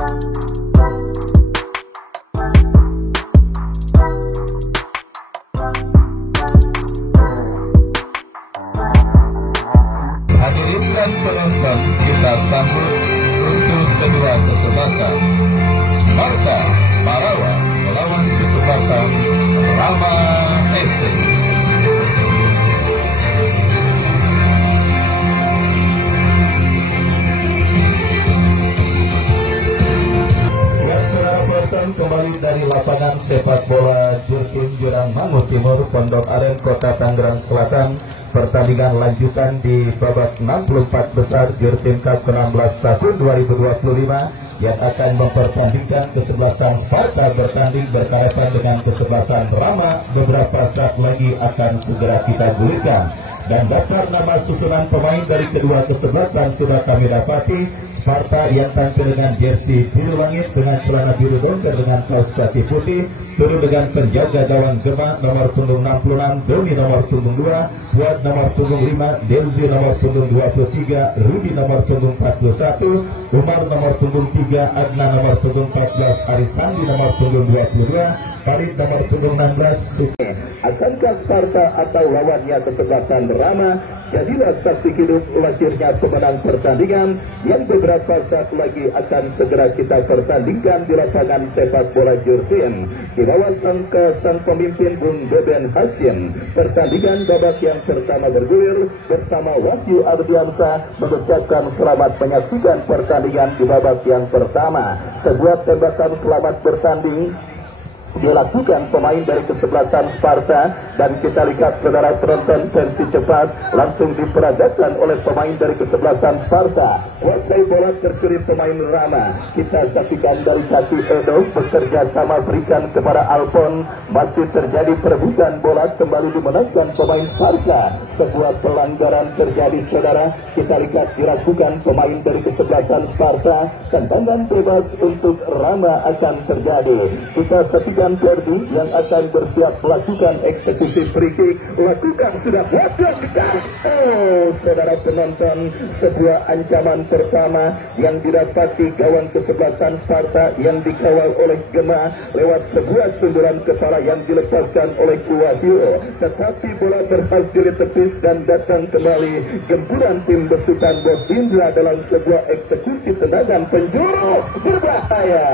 Hadirin dan penonton, kita sambut untuk kedua kesebelasan Sparta Marawa melawan kesebelasan Rama FC. Kembali dari lapangan sepak bola Jurtim Jurang Mangu Timur, Pondok Aren, Kota Tangerang Selatan. Pertandingan lanjutan di babak 64 besar Jurtim Cup ke-16 tahun 2025 yang akan mempertandingkan kesebelasan Sparta bertanding berhadapan dengan kesebelasan Rama. Beberapa saat lagi akan segera kita gulirkan. Dan daftar nama susunan pemain dari kedua kesebelasan sudah kami dapati. Sparta yang tampil dengan jersey biru langit dengan celana biru dongker dengan kaos kaki putih, turun dengan penjaga gawang Gema nomor punggung 66, Doni nomor punggung 2, Buat nomor punggung 5, Delzi nomor punggung 23, Rudi nomor punggung 41, Umar nomor punggung 3, Adnan nomor punggung 14, Arisandi nomor punggung 22, Farid nomor punggung 16. Akankah Sparta atau lawannya kesebelasan Rama? Jadilah saksi hidup lahirnya pemenang pertandingan yang beberapa saat lagi akan segera kita pertandingkan di lapangan sepak bola Jurtim di bawah sang pemimpin Bung Beben Hasim. Pertandingan babak yang pertama bergulir bersama Wahyu Ardiansa mengucapkan selamat menyaksikan pertandingan di babak yang pertama. Sebuah tembakan selamat bertanding dilakukan pemain dari kesebelasan Sparta, dan kita lihat saudara penonton versi cepat langsung diperagakan oleh pemain dari kesebelasan Sparta. Kuasai bola tercuri pemain Rama. Kita saksikan dari kaki Edo bekerja sama berikan kepada Alpon. Masih terjadi perebutan bola, kembali dimenangkan pemain Sparta. Sebuah pelanggaran terjadi saudara. Kita lihat dilakukan pemain dari kesebelasan Sparta. Tendangan bebas untuk Rama akan terjadi. Kita saksikan Ferdi yang akan bersiap melakukan eksekusi free kick. Lakukan sudah dekat. Saudara penonton, sebuah ancaman pertama yang didapati gawang kesebelasan Sparta yang dikawal oleh Gema lewat sebuah sunduran kepala yang dilepaskan oleh Wahyu. Tetapi bola berhasil ditepis dan datang kembali gempuran tim besutan Bos Indra dalam sebuah eksekusi tendangan penjuru berbahaya.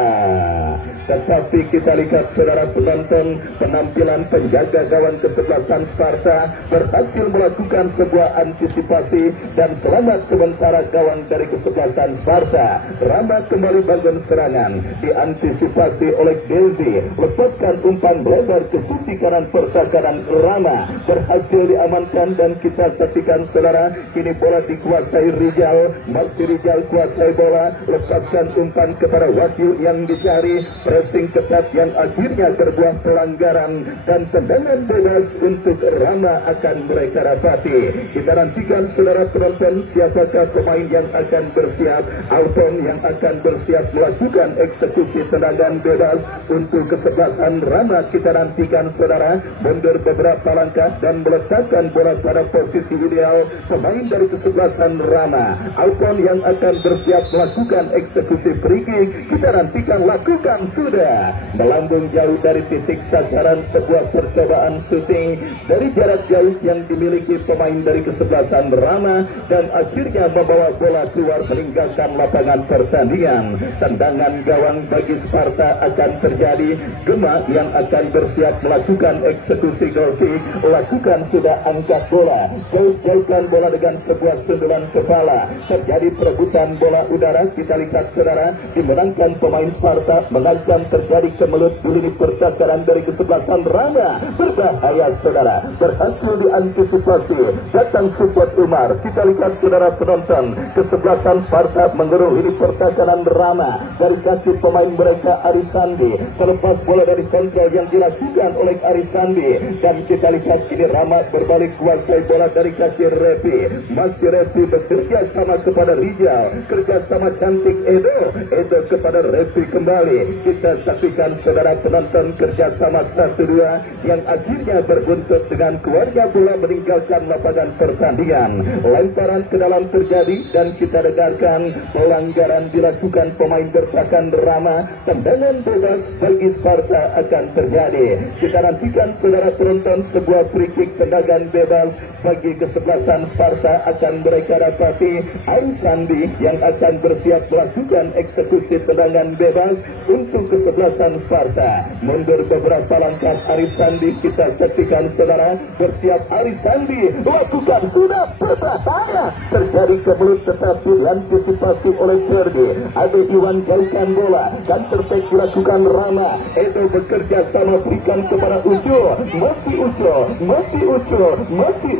Tetapi kita lihat saudara penonton, penampilan penjaga gawang kesebelasan Sparta berhasil melakukan sebuah antisipasi dan selamat sementara gawang dari kesebelasan Sparta. Rama kembali bangun serangan, diantisipasi oleh Delzi, lepaskan umpan melebar ke sisi kanan pertahanan. Rama berhasil diamankan dan kita saksikan saudara, kini bola dikuasai Rijal. Masih Rijal kuasai bola, lepaskan umpan kepada Wahyu yang dicari, pressing ketat yang akhirnya terbuat pelanggaran dan tendangan bebas untuk Rama akan mereka dapati. Kita nantikan saudara penonton siapakah pemain yang akan bersiap. Alton yang akan bersiap melakukan eksekusi tendangan bebas untuk kesebelasan Rama. Kita nantikan saudara, mundur beberapa langkah dan meletakkan bola pada posisi ideal pemain dari kesebelasan Rama. Alton yang akan bersiap melakukan eksekusi free kick. Kita nantikan, lakukan sudah, melambung jauh dari titik sasaran. Sebuah percobaan shooting dari jarak jauh yang dimiliki pemain dari kesebelasan Rama dan akhirnya membawa bola keluar meninggalkan lapangan pertandingan. Tendangan gawang bagi Sparta akan terjadi. Gema yang akan bersiap melakukan eksekusi goal kick, lakukan sudah, angkat bola, jauhkan bola dengan sebuah sundulan kepala. Terjadi perebutan bola udara. Kita lihat saudara, dimenangkan pemain Sparta, mengancam terjadi kemelut di lini pertahanan dari kesebelasan Rama. Berbahaya saudara, berhasil diantisipasi, datang support Umar. Kita lihat saudara penonton, kesebelasan Sparta mengeruk lini pertahanan Rama dari kaki pemain mereka Arisandi. Terlepas bola dari kontrol yang dilakukan oleh Arisandi dan kita lihat kini Rama berbalik kuasai bola dari kaki Repi. Masih Repi bekerja sama kepada Rijal, kerjasama cantik Edo kepada Repi kembali. Kita kita saksikan saudara penonton kerjasama 1-2 yang akhirnya berbuntut dengan keluarga bola meninggalkan lapangan pertandingan. Lemparan ke dalam terjadi dan kita dengarkan pelanggaran dilakukan pemain bertahan Rama. Tendangan bebas bagi Sparta akan terjadi. Kita nantikan saudara penonton sebuah free kick tendangan bebas bagi kesebelasan Sparta akan mereka dapati Arisandi yang akan bersiap melakukan eksekusi tendangan bebas untuk kesebelasan Sparta. Mundur beberapa langkah Arisandi, kita saksikan saudara bersiap Arisandi lakukan sudah berbahaya terjadi ke mulut tetapi diantisipasi oleh Ferdi. Ada Iwan jauhkan bola dan tertek dilakukan Rama. Edo bekerja sama berikan kepada Ujo, masih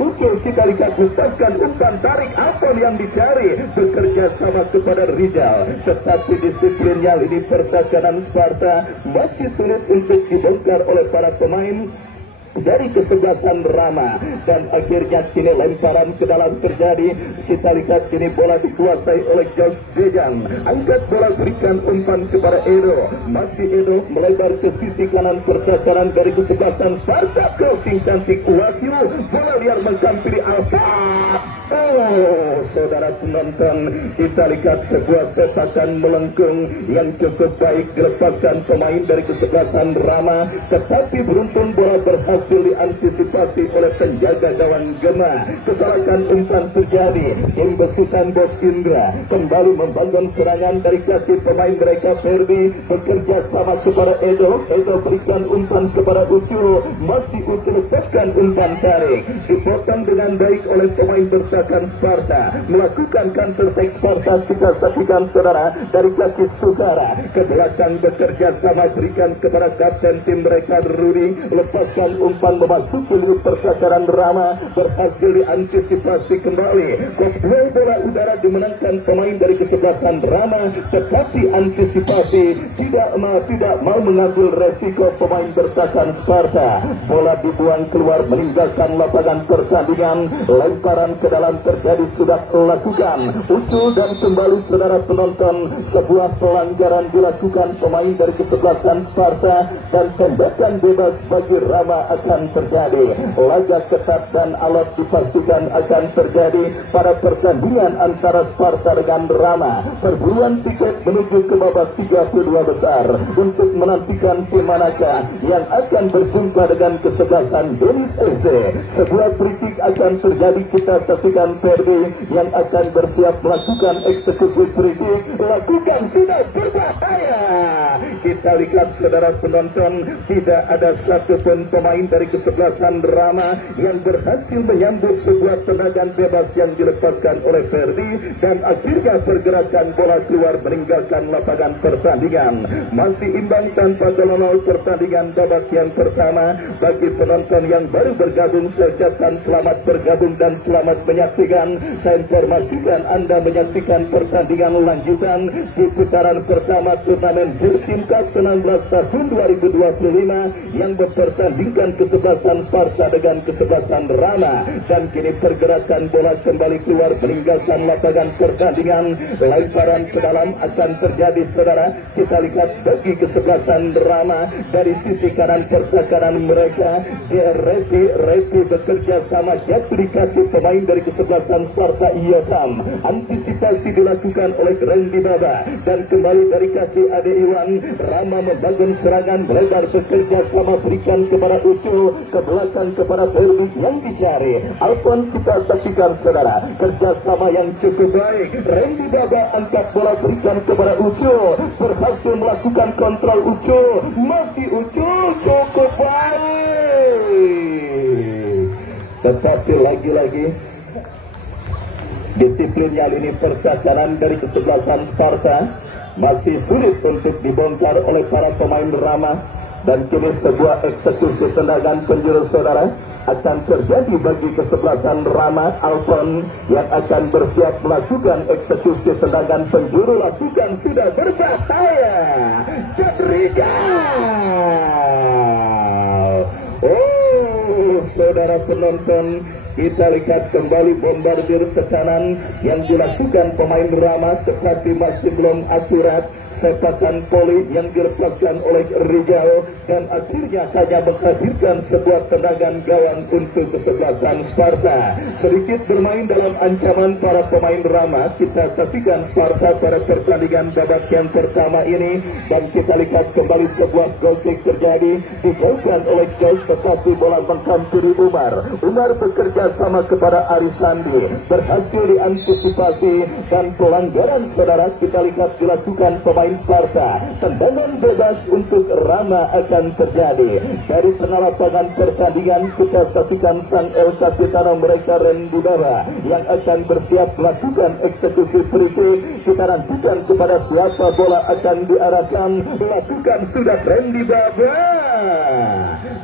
Ujo kita lihat lepaskan umpan tarik apa yang dicari bekerja sama kepada Rizal tetapi disiplinnya ini pertahanan Sparta masih sulit untuk dibongkar oleh para pemain dari kesebelasan Rama dan akhirnya kini lemparan ke dalam terjadi. Kita lihat kini bola dikuasai oleh Jos Dejan, angkat bola berikan umpan kepada Edo, masih Edo melebar ke sisi kanan pertahanan dari kesebelasan Sparta. Crossing cantik Wahyu, bola liar menghampiri Alfa. Oh, saudara penonton, kita lihat sebuah sepakan melengkung yang cukup baik dilepaskan pemain dari kesebelasan Rama, tetapi beruntung bola berhasil diantisipasi oleh penjaga gawang Gema. Kesalahan umpan terjadi. Imbesutan Bos Indra kembali membangun serangan dari kaki pemain mereka. Ferdi bekerja sama kepada Edo. Edo berikan umpan kepada Ucu, masih Ucu lepaskan umpan tarik, dipotong dengan baik oleh pemain bertahan Sparta. Melakukan counter attack Sparta, kita saksikan saudara dari kaki Sugara ke belakang bekerja sama berikan kepada kapten tim mereka Rudi, lepaskan umpan memasuki lini pertahanan Rama, berhasil diantisipasi kembali. Koplo bola udara dimenangkan pemain dari kesebelasan Rama, tetapi antisipasi tidak mau mengambil resiko pemain bertahan Sparta. Bola dibuang keluar meninggalkan lapangan pertandingan. Lemparan ke dalam terjadi sudah dilakukan Ucu dan kembali saudara penonton sebuah pelanggaran dilakukan pemain dari kesebelasan Sparta dan tembakan bebas bagi Rama akan terjadi. Laga ketat dan alot dipastikan akan terjadi pada pertandingan antara Sparta dengan Rama. Perburuan tiket menuju ke babak 32 besar untuk menantikan tim manakah yang akan berjumpa dengan kesebelasan Denis Eze. Sebuah free kick akan terjadi, kita saksikan Ferdi yang akan bersiap melakukan eksekusi free kick. Lakukan sudah berbahaya. Kita lihat saudara penonton, tidak ada satupun pemain dari kesebelasan Rama yang berhasil menyambut sebuah tendangan bebas yang dilepaskan oleh Ferdi dan akhirnya pergerakan bola keluar meninggalkan lapangan pertandingan. Masih imbang tanpa gol pertandingan babak yang pertama. Bagi penonton yang baru bergabung, saya ucapkan selamat bergabung dan selamat menyaksikan. Saya informasikan Anda menyaksikan pertandingan lanjutan di putaran pertama turnamen Jurtim Cup 16 tahun 2025 yang mempertandingkan kesebelasan Sparta dengan kesebelasan Rama. Dan kini pergerakan bola kembali keluar meninggalkan lapangan pertandingan. Lemparan ke dalam akan terjadi saudara. Kita lihat bagi kesebelasan Rama dari sisi kanan pertahanan mereka. Repi bekerja sama jatuh di kaki pemain dari kesebelasan Sparta Iyokam. Antisipasi dilakukan oleh Randy Baba dan kembali dari kaki Ade Iwan. Rama membangun serangan melebar bekerja sama berikan kepada Ucu, ke belakang kepada Ferdi yang dicari. Alpon kita saksikan saudara kerjasama yang cukup baik. Randy Baba angkat bola berikan kepada Ucu, berhasil melakukan kontrol Ucu, masih Ucu cukup baik, tetapi lagi-lagi disiplinnya lini pertahanan dari kesebelasan Sparta masih sulit untuk dibongkar oleh para pemain Rama. Dan kini sebuah eksekusi tendangan penjuru saudara akan terjadi bagi kesebelasan Rama. Alfon yang akan bersiap melakukan eksekusi tendangan penjuru, lakukan sudah berbahaya dan Rizal. Oh, saudara penonton, kita lihat kembali bombardir tekanan yang dilakukan pemain Rama, tetapi masih belum akurat. Sepakan poli yang dilepaskan oleh Rijal dan akhirnya hanya menghadirkan sebuah tendangan gawang untuk kesebelasan Sparta. Sedikit bermain dalam ancaman para pemain Rama. Kita saksikan Sparta pada pertandingan babak yang pertama ini, dan kita lihat kembali sebuah gol kick terjadi, digolkan oleh Jos, tetapi bola menghampiri Umar. Umar bekerja sama kepada Arisandi, berhasil diantisipasi, dan pelanggaran saudara kita lihat dilakukan pemain Sparta. Tendangan bebas untuk Rama akan terjadi. Dari tengah lapangan pertandingan kita saksikan sang El Capitano mereka Randy Baba yang akan bersiap melakukan eksekusi free kick. Kita nantikan kepada siapa bola akan diarahkan. Lakukan sudah Randy Baba.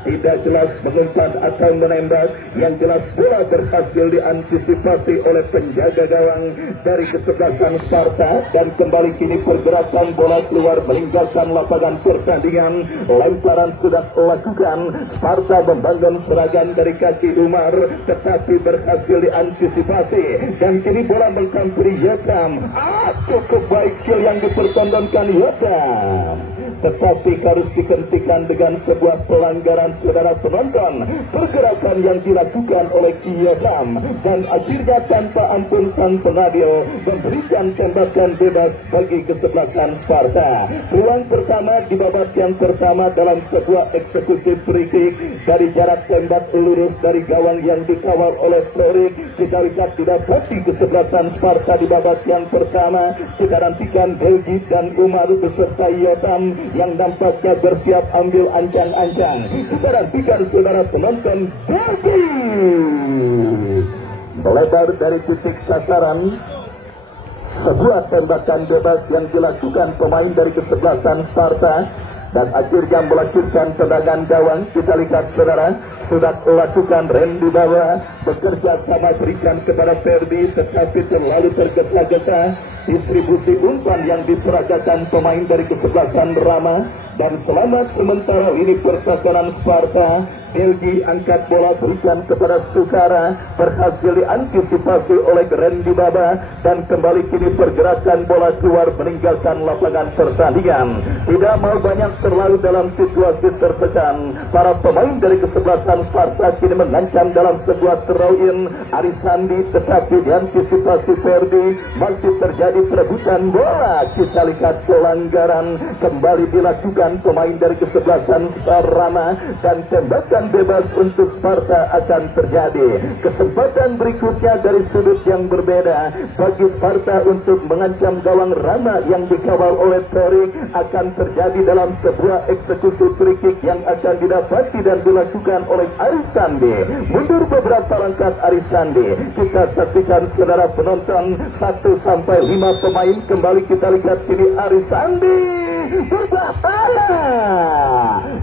Tidak jelas mengumpan atau menembak. Yang jelas bola berhasil diantisipasi oleh penjaga gawang dari kesebelasan Sparta, dan kembali kini pergerakan bola keluar meninggalkan lapangan pertandingan. Lemparan sudah lakukan. Sparta membangun serangan dari kaki Umar, tetapi berhasil diantisipasi, dan kini bola menghampiri Yotam. Cukup baik skill yang dipertontonkan Yotam, tetapi harus dihentikan dengan sebuah pelanggaran saudara penonton. Pergerakan yang dilakukan oleh Yotam, dan akhirnya tanpa ampun sang pengadil memberikan tembakan bebas bagi kesebelasan Sparta. Peluang pertama di babak yang pertama dalam sebuah eksekusi free kick dari jarak tembak lurus dari gawang yang dikawal oleh Florik. Kita lihat didapati kesebelasan Sparta di babak yang pertama. Kita nantikan Belgi dan Umar beserta Yotam yang nampaknya bersiap ambil ancang-ancang. Kita nantikan saudara penonton Belgi melebar dari titik sasaran. Sebuah tembakan bebas yang dilakukan pemain dari kesebelasan Sparta, dan akhirnya melakukan tendangan gawang. Kita lihat saudara, sudah lakukan Randy Baba, bekerja sama berikan kepada Ferdi, tetapi terlalu tergesa-gesa. Distribusi umpan yang diperagakan pemain dari kesebelasan Rama, dan selamat sementara ini pertahanan Sparta. Belgi angkat bola berikan kepada Sukara, berhasil diantisipasi oleh Randy Baba, dan kembali kini pergerakan bola keluar meninggalkan lapangan pertandingan. Tidak mau banyak terlalu dalam situasi tertekan. Para pemain dari kesebelasan Sparta kini mengancam dalam sebuah throw-in Arisandi, tetapi diantisipasi Ferdi. Masih terjadi perebutan bola. Kita lihat pelanggaran kembali dilakukan pemain dari kesebelasan Rama, dan tembakan bebas untuk Sparta akan terjadi. Kesempatan berikutnya dari sudut yang berbeda bagi Sparta untuk mengancam gawang Rama yang dikawal oleh Torik akan terjadi dalam sebuah eksekusi free kick yang akan didapati dan dilakukan oleh Arisandi. Mundur beberapa langkah Arisandi. Kita saksikan saudara penonton 1-5 pemain. Kembali kita lihat kini Arisandi berbahaya,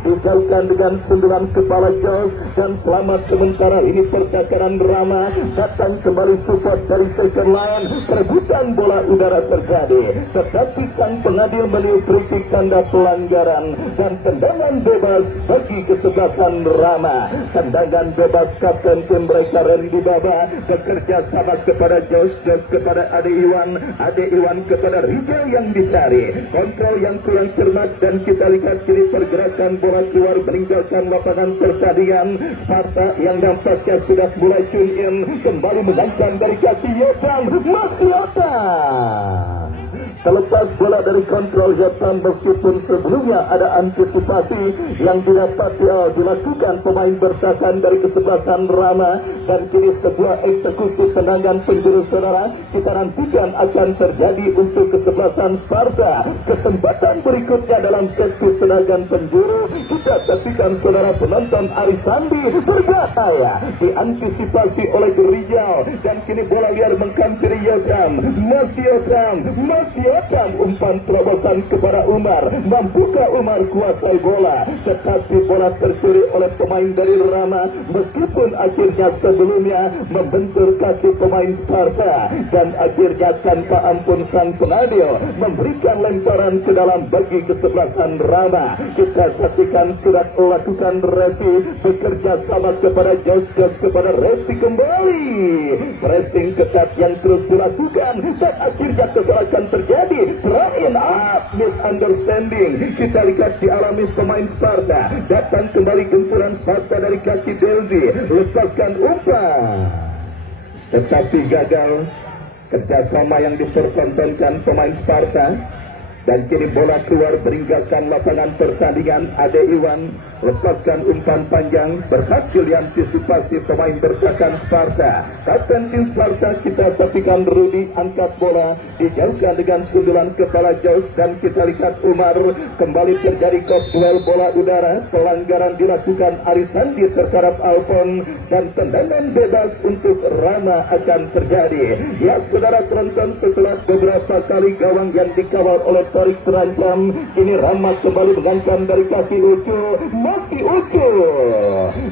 dijauhkan dengan sentuhan kepala Jos, dan selamat sementara ini pertahanan Rama. Datang kembali support dari second line. Perebutan bola udara terjadi, tetapi sang pengadil meniup free kick tanda pelanggaran, dan tendangan bebas bagi kesebelasan Rama. Tendangan bebas kapten tim mereka Randy Baba bekerja sama kepada Jos kepada Ade Iwan kepada Rijal yang dicari. Kontrol yang kurang cermat, dan kita lihat kini pergerakan bola keluar meninggalkan lapangan pertandingan. Sparta yang nampaknya sudah mulai tune in, kembali menangkan dari kaki Yotam. Masih Yotam terlepas bola dari kontrol Yotam, meskipun sebelumnya ada antisipasi yang dilakukan pemain bertahan dari kesebelasan Rama, dan kini sebuah eksekusi tendangan penjuru saudara kita nantikan akan terjadi untuk kesebelasan Sparta. Kesempatan berikutnya dalam set piece tendangan penjuru kita saksikan saudara penonton. Arisandi berbahaya, diantisipasi oleh Rijal, dan kini bola liar menghampiri Yotam. Masih Yotam siapkan umpan terobosan kepada Umar. Mampukah Umar kuasai bola? Tetapi bola tercuri oleh pemain dari Rama, meskipun akhirnya sebelumnya membentur kaki pemain Sparta, dan akhirnya tanpa ampun sang pengadil memberikan lemparan ke dalam bagi kesebelasan Rama. Kita saksikan sudah lakukan refi, bekerja sama kepada Jos kepada refi kembali. Pressing ketat yang terus dilakukan dan akhirnya kesalahan terjadi. Trying up misunderstanding kita lihat dialami pemain Sparta. Datang kembali gempuran Sparta dari kaki Delzi, lepaskan umpan tetapi gagal. Kerjasama yang dipertontonkan pemain Sparta, dan kini bola keluar meninggalkan lapangan pertandingan. Ade Iwan lepaskan umpan panjang, berhasil diantisipasi pemain bertahan Sparta. Kapten tim Sparta kita saksikan Rudi angkat bola, dijauhkan dengan sundulan kepala Jos, dan kita lihat Umar kembali terjadi duel bola udara. Pelanggaran dilakukan Arisandi terhadap Alfon, dan tendangan bebas untuk Rama akan terjadi. Ya saudara penonton, setelah beberapa kali gawang yang dikawal oleh Torik terancam, kini Rama kembali mengancam dari kaki Ucu. Masih Ucu,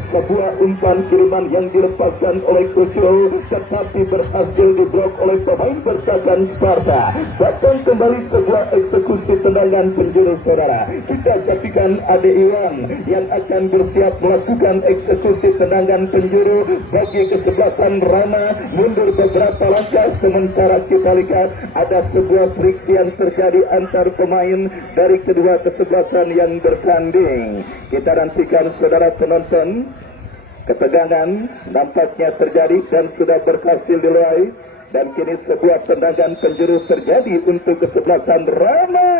sebuah umpan kiriman yang dilepaskan oleh Ucu tetapi berhasil diblok oleh pemain bertahan Sparta. Datang kembali sebuah eksekusi tendangan penjuru saudara. Kita saksikan Ade Iwan yang akan bersiap melakukan eksekusi tendangan penjuru bagi kesebelasan Rama. Mundur beberapa langkah, sementara kita lihat ada sebuah friksi yang terjadi antar pemain dari kedua kesebelasan yang bertanding. Kita nantikan saudara penonton, ketegangan nampaknya terjadi dan sudah berhasil diluai, dan kini sebuah tendangan penjuru terjadi untuk kesebelasan Rama,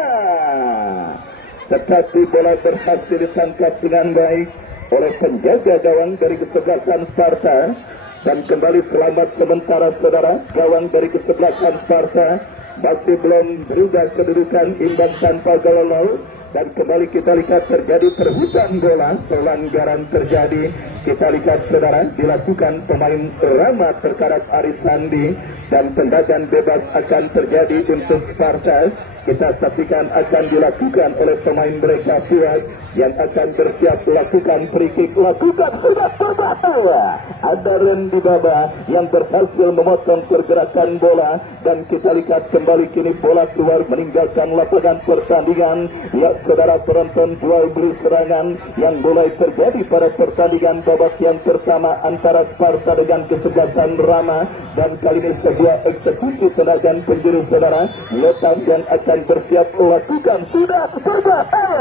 tetapi bola berhasil ditangkap dengan baik oleh penjaga gawang dari kesebelasan Sparta, dan kembali selamat sementara saudara. Gawang dari kesebelasan Sparta masih belum berubah kedudukan, imbang tanpa gol. Dan kembali kita lihat terjadi perebutan bola, pelanggaran terjadi. Kita lihat saudara, dilakukan pemain Rama terhadap Arisandi, dan tendangan bebas akan terjadi untuk Sparta. Kita saksikan akan dilakukan oleh pemain mereka Fuad yang akan bersiap melakukan free kick. Lakukan sudah terbatal. Ada Randy Baba yang berhasil memotong pergerakan bola, dan kita lihat kembali kini bola keluar meninggalkan lapangan pertandingan. Ya saudara penonton, jual beli serangan yang mulai terjadi pada pertandingan babak yang pertama antara Sparta dengan kesebelasan Rama, dan kali ini sebuah eksekusi tendangan penjuru saudara. Letan yang akan bersiap melakukan sudah terbatal,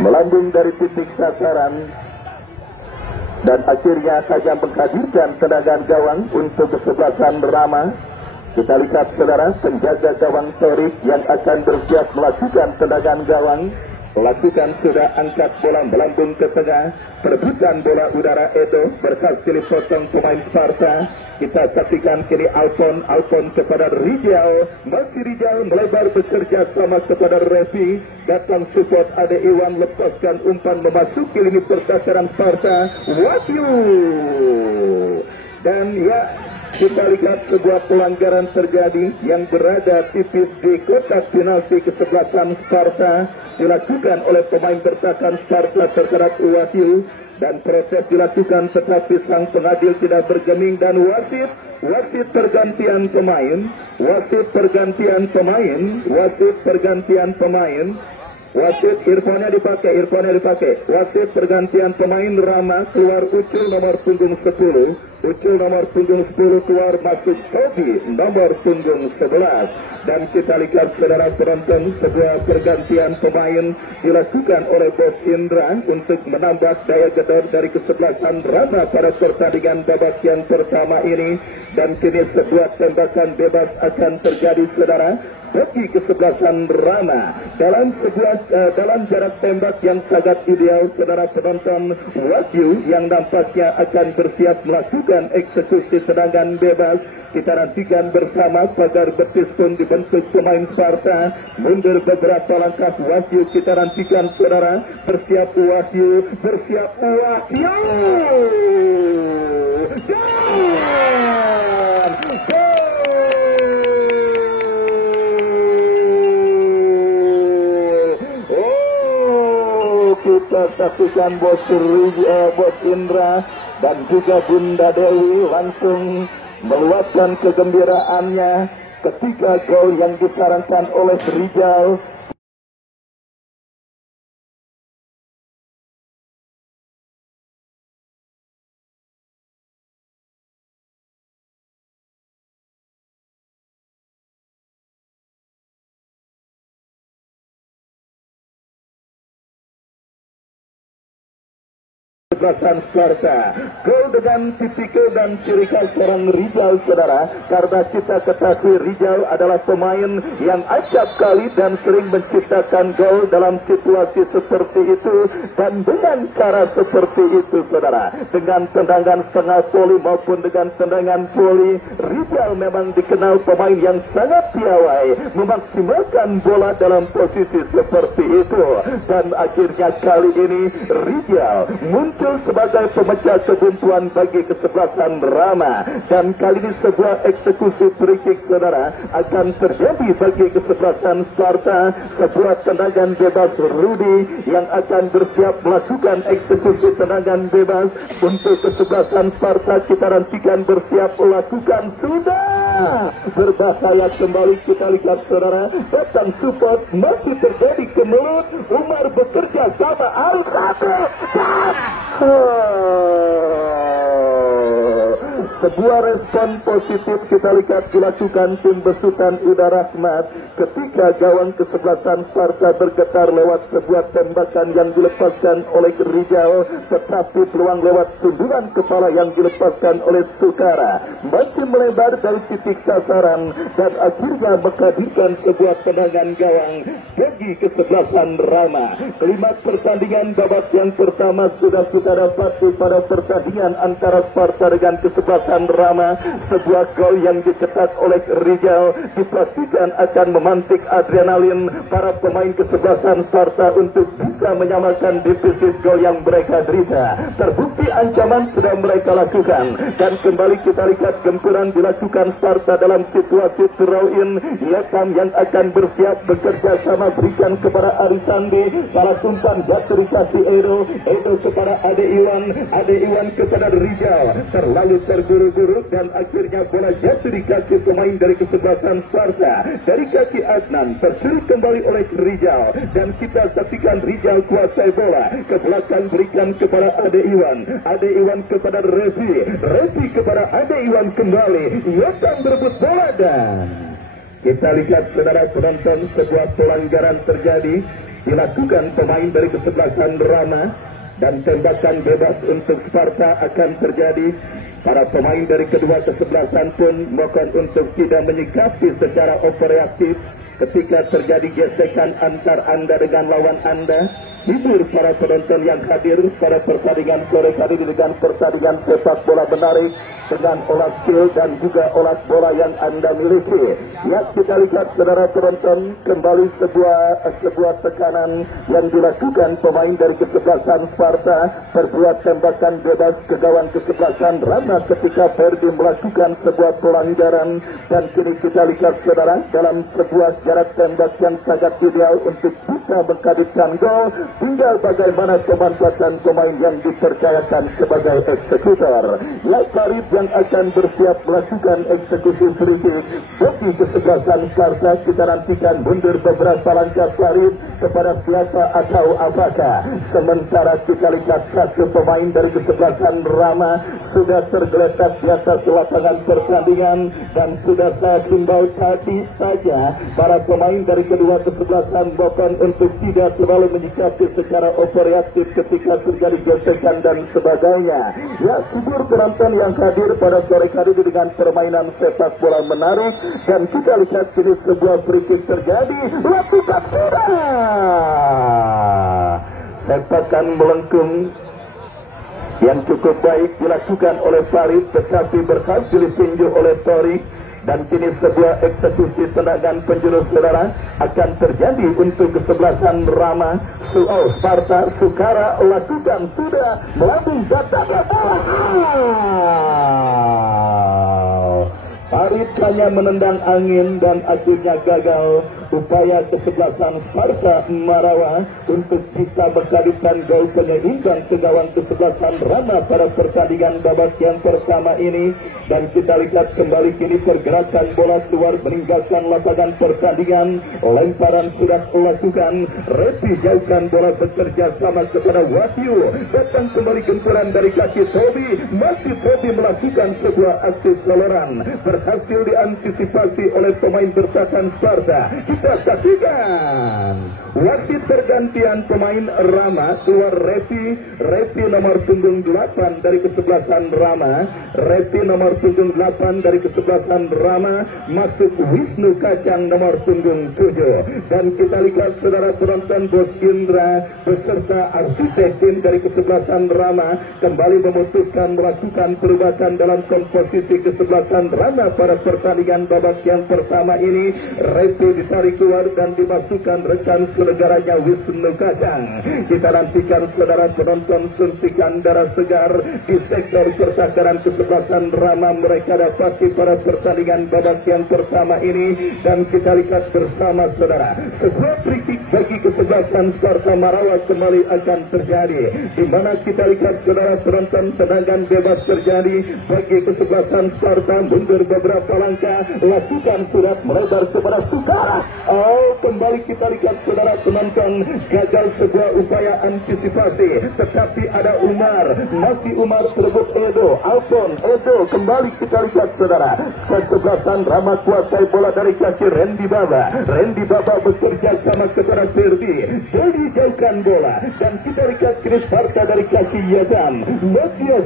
melambung dari titik sasaran, dan akhirnya tajam menghadirkan tendangan gawang untuk kesebelasan Rama. Kita lihat saudara, penjaga gawang Torik yang akan bersiap melakukan tendangan gawang, lakukan sudah angkat bola melambung ke tengah. Perebutan bola udara Edo berhasil dipotong pemain Sparta. Kita saksikan kini Alfon kepada Rijal, masih Rijal melebar bekerja sama kepada Revi. Datang support Ade Iwan, lepaskan umpan memasuki lini pertahanan Sparta. Wahyu, dan ya kita lihat sebuah pelanggaran terjadi yang berada tipis di kotak penalti kesebelasan Sparta, dilakukan oleh pemain bertahan Sparta terhadap Wahyu, dan protes dilakukan tetapi sang pengadil tidak bergeming, dan wasit pergantian pemain, wasit Irfannya dipakai, wasit pergantian pemain Rama, keluar Ucul nomor punggung 10, keluar masuk Tobi nomor punggung 11. Dan kita lihat saudara penonton, sebuah pergantian pemain dilakukan oleh Bos Indra untuk menambah daya gedor dari kesebelasan Rama pada pertandingan babak yang pertama ini. Dan kini sebuah tembakan bebas akan terjadi saudara bagi kesebelasan Rama dalam jarak tembak yang sangat ideal saudara penonton. Wahyu yang nampaknya akan bersiap melakukan eksekusi tendangan bebas. Kita nantikan bersama pagar betis pun dibentuk pemain Sparta. Mundur beberapa langkah Wahyu, kita nantikan saudara. Bersiap Wahyu. Dan kita saksikan Bos Indra dan juga Bunda Dewi langsung meluapkan kegembiraannya ketika gol yang disarankan oleh Rijal. Kesebelasan Sparta, gol dengan tipikal dan ciri khas seorang Rijal, saudara, karena kita ketahui Rijal adalah pemain yang acap kali dan sering menciptakan gol dalam situasi seperti itu, dan dengan cara seperti itu, saudara, dengan tendangan setengah voli maupun dengan tendangan voli, Rijal memang dikenal pemain yang sangat piawai memaksimalkan bola dalam posisi seperti itu, dan akhirnya kali ini Rijal muncul sebagai pemecah kebuntuan bagi kesebelasan Rama, dan kali ini sebuah eksekusi free kick, saudara, akan terjadi bagi kesebelasan Sparta. Sebuah tendangan bebas Rudi yang akan bersiap melakukan eksekusi tendangan bebas untuk kesebelasan Sparta. Kita nantikan bersiap melakukan, sudah berbahaya kembali. Kita lihat, saudara, datang support, masih terjadi kemelut. Umar bekerja sama Arif dan sebuah respon positif kita lihat dilakukan tim besutan Uda Rahmat ketika gawang kesebelasan Sparta bergetar lewat sebuah tembakan yang dilepaskan oleh Rijal, tetapi peluang lewat sundulan kepala yang dilepaskan oleh Sukara masih melebar dari titik sasaran, dan akhirnya menghadirkan sebuah tendangan gawang bagi kesebelasan Rama. Kelima pertandingan babak yang pertama sudah kita dapati pada pertandingan antara Sparta dengan kesebelasan Rama. Sebuah gol yang dicetak oleh Rijal dipastikan akan memantik adrenalin para pemain kesebelasan Sparta untuk bisa menyamakan defisit gol yang mereka derita. Terbukti ancaman sudah mereka lakukan, dan kembali kita lihat gempuran dilakukan Sparta dalam situasi throw-in. Yakam yang akan bersiap bekerja sama berikan kepada Arisandi, salah tumpan jatuh di kaki Edo kepada Ade Iwan kepada Rijal, terlalu terburu-buru dan akhirnya bola jatuh di kaki pemain dari kesebelasan Sparta. Dari kaki Adnan tercuri kembali oleh Rijal, dan kita saksikan Rijal kuasai bola ke belakang berikan kepada Ade Iwan kepada Revi kepada Ade Iwan kembali. Yakam berebut bola, dan kita lihat, saudara penonton, sebuah pelanggaran terjadi dilakukan pemain dari kesebelasan Rama, dan tembakan bebas untuk Sparta akan terjadi. Para pemain dari kedua kesebelasan pun mohon untuk tidak menyikapi secara overreaktif ketika terjadi gesekan antar Anda dengan lawan Anda. Hibur para penonton yang hadir pada pertandingan sore hari dengan pertandingan sepak bola menarik dengan olah skill dan juga olah bola yang Anda miliki. Ya, kita lihat, saudara penonton, kembali sebuah tekanan yang dilakukan pemain dari kesebelasan Sparta, berbuat tembakan bebas ke gawang kesebelasan Rama ketika Ferdi melakukan sebuah pelanggaran, dan kini kita lihat, saudara, dalam sebuah jarak tembak yang sangat ideal untuk bisa menghadirkan gol. Tinggal bagaimana pemanfaatan pemain yang dipercayakan sebagai eksekutor. Ya, Farid yang akan bersiap melakukan eksekusi free kick bagi kesebelasan Sparta. Kita nantikan mundur beberapa langkah Farid kepada siapa atau apakah. Sementara kita lihat satu pemain dari kesebelasan Rama sudah tergeletak di atas lapangan pertandingan, dan sudah saya himbau tadi saja para pemain dari kedua kesebelasan mohon untuk tidak terlalu menyikapi secara overreaktif ketika terjadi gesekan dan sebagainya. Ya, hibur penonton yang hadir pada sore hari ini dengan permainan sepak bola menarik, dan kita lihat kini sebuah free kick terjadi. Lakukan sepakan melengkung yang cukup baik dilakukan oleh Farid, tetapi berhasil ditinju oleh Tori. Dan kini sebuah eksekusi tendangan penjurus, saudara, akan terjadi untuk kesebelasan Rama. Sparta Sukara lakukan, sudah melambung datangnya bola. Farid hanya menendang angin dan akhirnya gagal. Upaya kesebelasan Sparta Marawa untuk bisa menghadirkan gol penyeimbang ke gawang kesebelasan Rama pada pertandingan babak yang pertama ini. Dan kita lihat kembali kini pergerakan bola keluar meninggalkan lapangan pertandingan. Lemparan sudah dilakukan. Repi jauhkan bola bekerja sama kepada Wahyu. Datang kembali gempuran dari kaki Tobi. Masih Tobi melakukan sebuah aksi soloran. Berhasil diantisipasi oleh pemain bertahan Sparta. Kita saksikan wasit pergantian pemain Rama. Keluar Repi nomor punggung 8 dari kesebelasan Rama. Repi nomor punggung 8 dari kesebelasan Rama. Masuk Wisnu Kacang nomor punggung 7. Dan kita lihat saudara penonton, Bos Indra beserta arsitek tim dari kesebelasan Rama kembali memutuskan melakukan perubahan dalam komposisi kesebelasan Rama pada pertandingan babak yang pertama ini. Repi ditarik keluar dan dimasukkan rekan senegaranya Wisnu Kacang. Kita nantikan saudara penonton suntikan darah segar di sektor pertahanan kesebelasan Rama mereka dapati pada pertandingan babak yang pertama ini. Dan kita lihat bersama saudara sebuah free kick bagi kesebelasan Sparta Marawa kembali akan terjadi, di mana kita lihat saudara penonton tendangan bebas terjadi bagi kesebelasan Sparta. Mundur beberapa langkah, lakukan surat melebar kepada Sukara. Kembali kita lihat saudara penonton, gagal sebuah upaya antisipasi, tetapi ada Umar, masih Umar terebut Edo, Alfon, Edo, kembali kita lihat saudara, kesebelasan Rama kuasai bola dari kaki Randy Baba bekerja sama kepada Ferdi jauhkan bola, dan kita lihat kini Sparta dari kaki Yatam, masih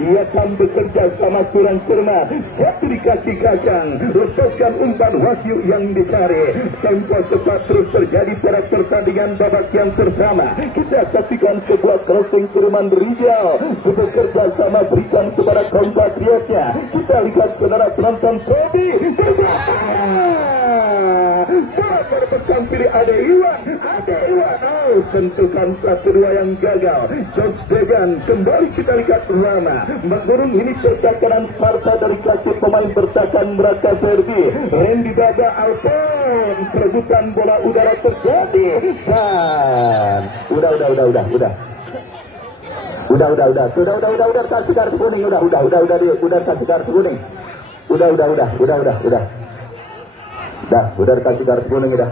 Yatam bekerja sama kurang cermat, jatuh di kaki Kacang, lepaskan umpan Wahyu yang dicari. Tempo cepat terus terjadi pada pertandingan babak yang pertama. Kita saksikan sebuah crossing kiriman Rijal bekerja sama berikan kepada kompatriotnya. Kita lihat saudara penonton, Tobi berpegang pilih Ade Iwan. Sentuhan 1-2 yang gagal. Jos Degan kembali kita lihat Rama mengurung ini pertahanan Sparta dari kaki pemain bertahan mereka Ferdi. Randy Baba, Alfon, perebutan bola udara terjadi. Dan udah kasih kartu kuning, udah kasih kartu kuning. Udah kasih kartu kuning udah.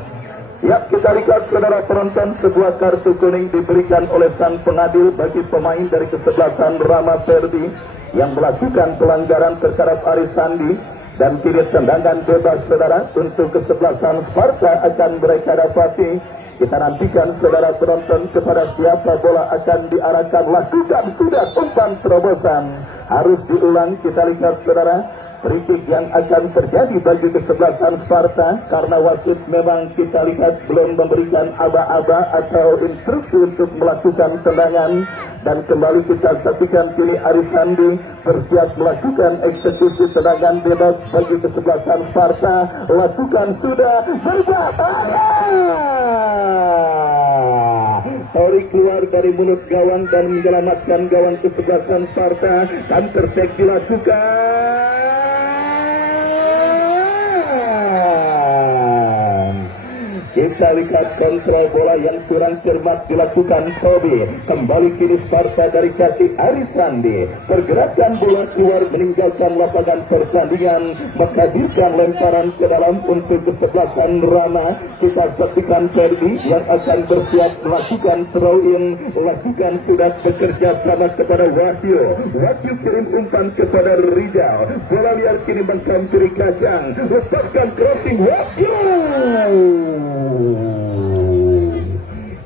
Ya, kita lihat saudara penonton, sebuah kartu kuning diberikan oleh sang pengadil bagi pemain dari kesebelasan Rama Ferdi yang melakukan pelanggaran terhadap Aris Sandi. Dan kini tendangan bebas saudara untuk kesebelasan Sparta akan mereka dapati. Kita nantikan saudara penonton kepada siapa bola akan diarahkan. Lakukan sudah umpan terobosan. Harus diulang. Kita lihat saudara, free kick yang akan terjadi bagi kesebelasan Sparta, karena wasit memang kita lihat belum memberikan aba-aba atau instruksi untuk melakukan tendangan. Dan kembali kita saksikan kini Aris Sandi bersiap melakukan eksekusi tendangan bebas bagi kesebelasan Sparta. Lakukan sudah, Tori keluar dari mulut gawang dan menyelamatkan gawang kesebelasan Sparta. Counter attack dilakukan. Kita lihat kontrol bola yang kurang cermat dilakukan Tobi. Kembali kini Sparta dari kaki Aris Sandi. Pergerakan bola keluar meninggalkan lapangan pertandingan, menghadirkan lemparan ke dalam untuk kesebelasan Rama. Kita saksikan Ferdi yang akan bersiap melakukan throw-in. Lakukan sudah bekerja sama kepada Wahyu. Wahyu kirim umpan kepada Rijal. Bola liar kini menghampiri Kacang. Lepaskan crossing Wahyu.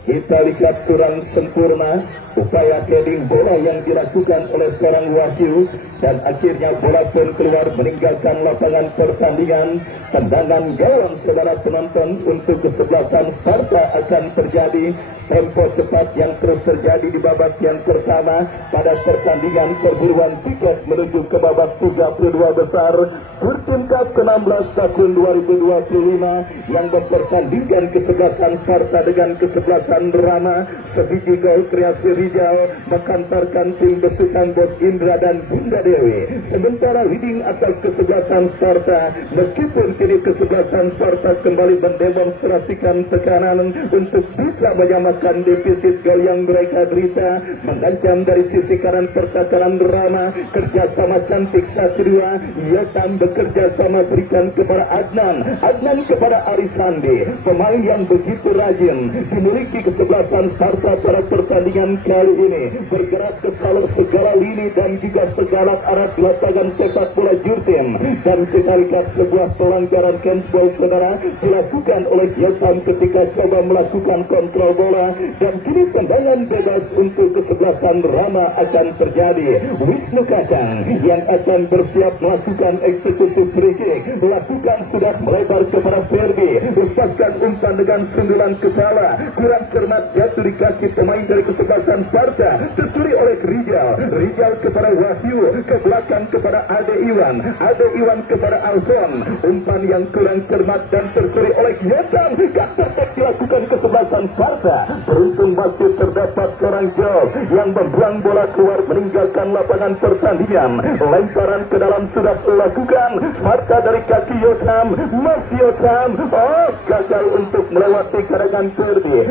Kita lihat kurang sempurna upaya heading bola yang dilakukan oleh seorang Wahyu, dan akhirnya bola pun keluar meninggalkan lapangan pertandingan. Tendangan gawang saudara penonton untuk kesebelasan Sparta akan terjadi. Tempo cepat yang terus terjadi di babak yang pertama pada pertandingan perburuan tiket menuju ke babak 32 besar Jurtim Cup ke-16 tahun 2025 yang mempertandingkan kesebelasan Sparta dengan kesebelasan kesebelasan Rama. Sebiji gol kreasi Rijal menghantarkan tim besutan Bos Indra dan Bunda Dewi. Sementara leading atas kesebelasan Sparta, meskipun kini kesebelasan Sparta kembali mendemonstrasikan tekanan untuk bisa menyamakan defisit gol yang mereka derita. Mengancam dari sisi kanan pertahanan Rama, kerjasama cantik 1-2. Yotam bekerja sama berikan kepada Adnan kepada Arisandi, pemain yang begitu rajin dimiliki kesebelasan Sparta pada pertandingan kali ini, bergerak ke segala lini dan juga segala arah lapangan sepak bola Jurtim. Dan kita lihat sebuah pelanggaran handsball saudara dilakukan oleh Yotam ketika coba melakukan kontrol bola, dan kini tendangan bebas untuk kesebelasan Rama akan terjadi. Wisnu Kacang yang akan bersiap melakukan eksekusi free kick, lakukan sudah melebar kepada Ferdi, lepaskan umpan dengan sundulan kepala, kurang cermat jatuh di kaki pemain dari kesebelasan Sparta, tercuri oleh Rijal kepada Wahyu, ke belakang kepada Ade Iwan kepada Alfon, umpan yang kurang cermat dan tercuri oleh Yotam. Counter attack dilakukan kesebelasan Sparta, beruntung masih terdapat seorang Jos yang membuang bola keluar meninggalkan lapangan pertandingan. Lemparan ke dalam sudah dilakukan Sparta dari kaki Yotam, masih Yotam, gagal untuk melewati karangan Ferdi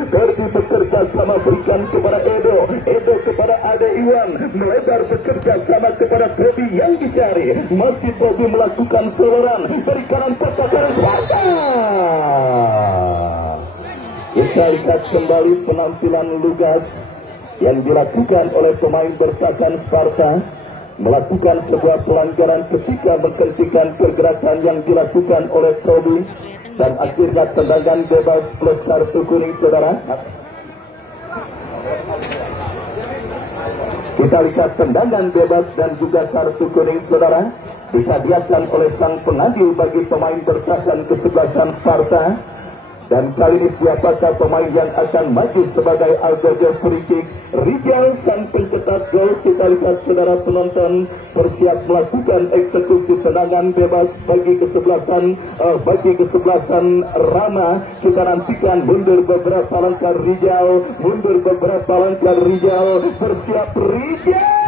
bekerja sama berikan kepada Edo kepada Ade Iwan, melebar bekerja sama kepada Tobi yang dicari, masih Tobi melakukan seloran dari kanan pertahanan Sparta. Kita lihat kembali penampilan lugas yang dilakukan oleh pemain bertahan Sparta, melakukan sebuah pelanggaran ketika menghentikan pergerakan yang dilakukan oleh Tobi, dan akhirnya tendangan bebas plus kartu kuning saudara. Kita lihat tendangan bebas dan juga kartu kuning saudara dihadiahkan oleh sang pengadil bagi pemain bertahan kesebelasan Sparta. Dan kali ini siapakah pemain yang akan maju sebagai Alberto free kick? Rijal sang pencetak gol. Kita lihat saudara penonton bersiap melakukan eksekusi tendangan bebas bagi kesebelasan Rama. Kita nantikan mundur beberapa langkah Rijal, bersiap Rijal.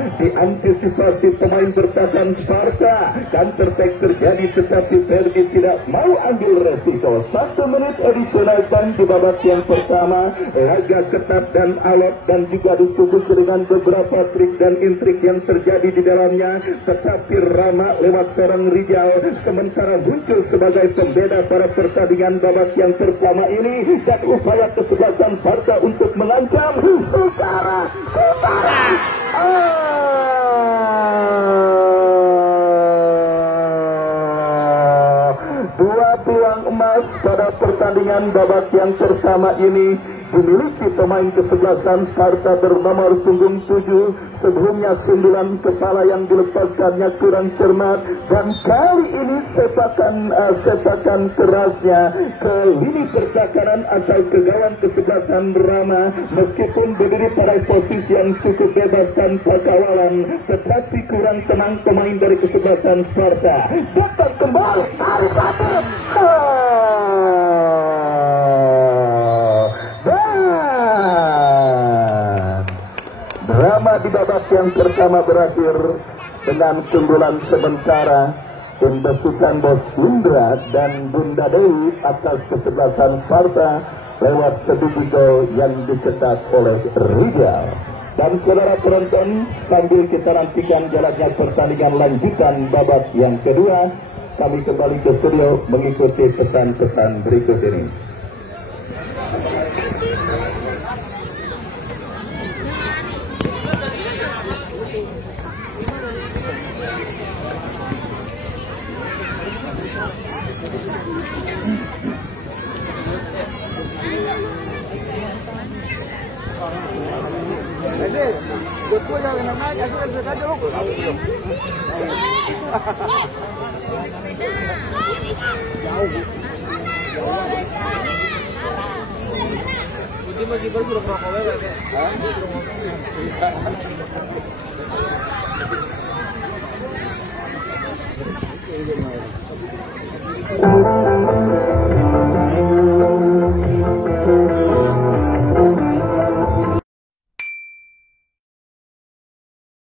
Diantisipasi pemain bertahan Sparta, counter attack terjadi tetapi Ferdi tidak mau ambil resiko. 1 menit adisional dan di babak yang pertama, laga ketat dan alot dan juga disuguhi dengan beberapa trik dan intrik yang terjadi di dalamnya, tetapi Rama lewat seorang Rijal sementara muncul sebagai pembeda pada pertandingan babak yang pertama ini, dan upaya kesebelasan Sparta untuk mengancam sekarang dua peluang emas pada pertandingan babak yang pertama ini dimiliki pemain kesebelasan Sparta bernomor punggung 7. Sebelumnya sundulan kepala yang dilepaskannya kurang cermat, dan kali ini sepakan kerasnya ke lini pertahanan atau ke gawang kesebelasan Rama. Meskipun berdiri pada posisi yang cukup bebas tanpa kawalan, tetapi kurang tenang pemain dari kesebelasan Sparta. Datang kembali tarik atlet. Drama di babak yang pertama berakhir dengan keunggulan sementara tim besutan Bos Indra dan Bunda Dewi atas kesebelasan Sparta lewat sebiji gol yang dicetak oleh Rijal. Dan saudara penonton, sambil kita nantikan jalannya pertandingan lanjutan babak yang kedua, kami kembali ke studio mengikuti pesan-pesan berikut ini. Sudah